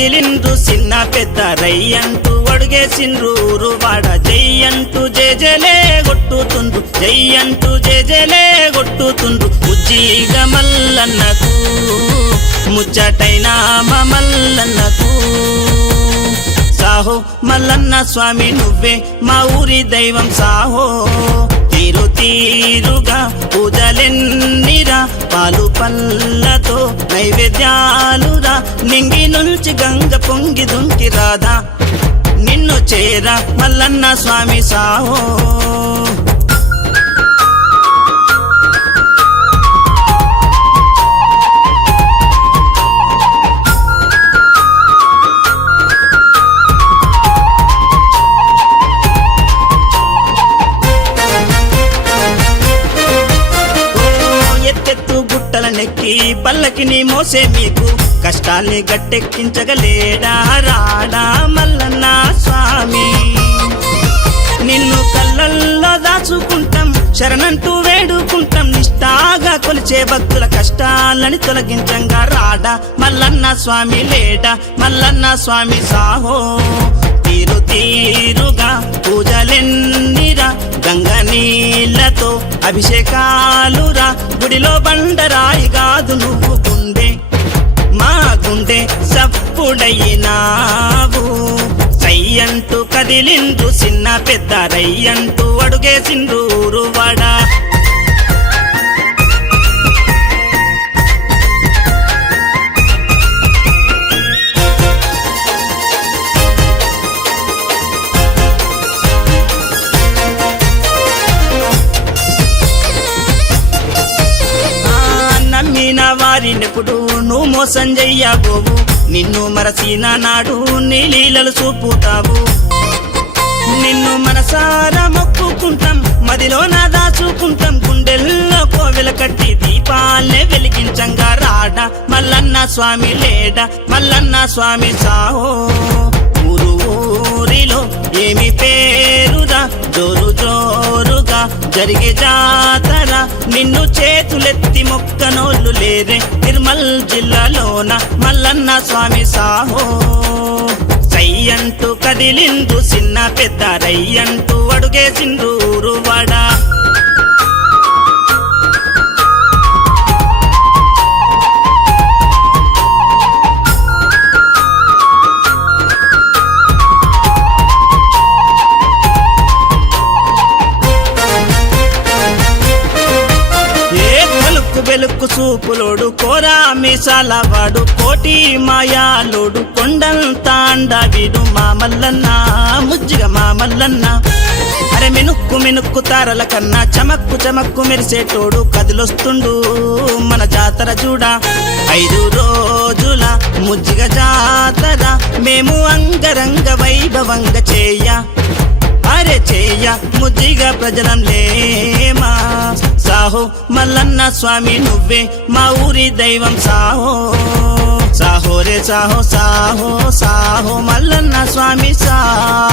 కదిలిండ్రు చిన్న పెద్ద రయ్యంటూ అడుగేసిండ్రు ఊరువాడ జయ్యంటూ జేజలే కొట్టుతుండ్రు జయ్యంటూ జేజలే కొట్టుతుండ్రు ఉజ్జీగ మల్లన్నకు ముచ్చటైన మల్లన్నకు సాహో మల్లన్న స్వామి నువ్వే మా ఊరి దైవం సాహో తీరు తీరుగా పూజలెన్నిరా పాలు పల్లతో నైవేద్యాలురా నింగి నుంచి గంగ పొంగి దుంకి రాధా నిన్ను చేరా మల్లన్న స్వామి సాహో నెక్కి పల్లకిని మోసే మీకు కష్టాల్ని గట్టెక్కించగలేడా రాడా మల్లన్న స్వామి నిన్ను కళ్ళల్లో దాచుకుంటాం శరణంటూ వేడుకుంటాం నిష్ఠాగా కొలిచే భక్తుల కష్టాలని తొలగించంగా రాడా మల్లన్న స్వామి లేడా మల్లన్న స్వామి సాహో తీరు తీరుగా పూజలెన్నిరా గంగ నీళ్లతో అభిషేకాలురా గుడిలో బండరాయి కాదు నువ్వు గుండె మా గుండె సప్పుడయ్యినావు సయ్యంటూ కదిలిండ్రు చిన్న పెద్ద రయ్యంటూ అడుగేసిండ్రు ఊరువాడా వారినెప్పుడు నువ్వు మోసం చెయ్యబోవు నిన్ను మరసిన నాడు నీ లీలలు చూపుతావు నిన్ను మనసారా మొక్కుకుంటాం మదిలో నా దాచుకుంటాం గుండెల్లో కోవెల కట్టి దీపాలనే వెలిగించంగా రాడా మల్లన్న స్వామి లేడా మల్లన్న స్వామి సాహో ఊరు ఊరిలో ఏమి పేరురా జోరు జోరుగా జరిగే జాతర నిన్ను చేతులెత్తి మొక్కనోళ్ళు లేరే నిర్మల్ జిల్లాలోన మల్లన్న స్వామి సాహో సయ్యంటూ కదిలిండ్రు చిన్న పెద్ద రయ్యంటూ అడుగేసిండ్రు ఊరువాడా వెలుక్కు చూపులోడు కోరా మీసాల వాడు కోటి మాయాలోడు కొండంతా అండావిడు మా మల్లన్న ముజ్జిగ మా మల్లన్న అరే మినుక్కు మినుక్కు తారల కన్నా చమక్కు చమక్కు మెరిసేటోడు కదిలొస్తుండు మన జాతర చూడా 5 రోజుల ముజ్జిగ జాతర మేము అంగరంగ వైభవంగా అరే చేయ ముజ్జిగ ప్రజలం లేమా సాహో మల్లన్న స్వామి నువ్వే మా ఊరి దైవం సాహో సాహో రే సాహో సాహో సాహో మల్లన్న స్వామి సాహో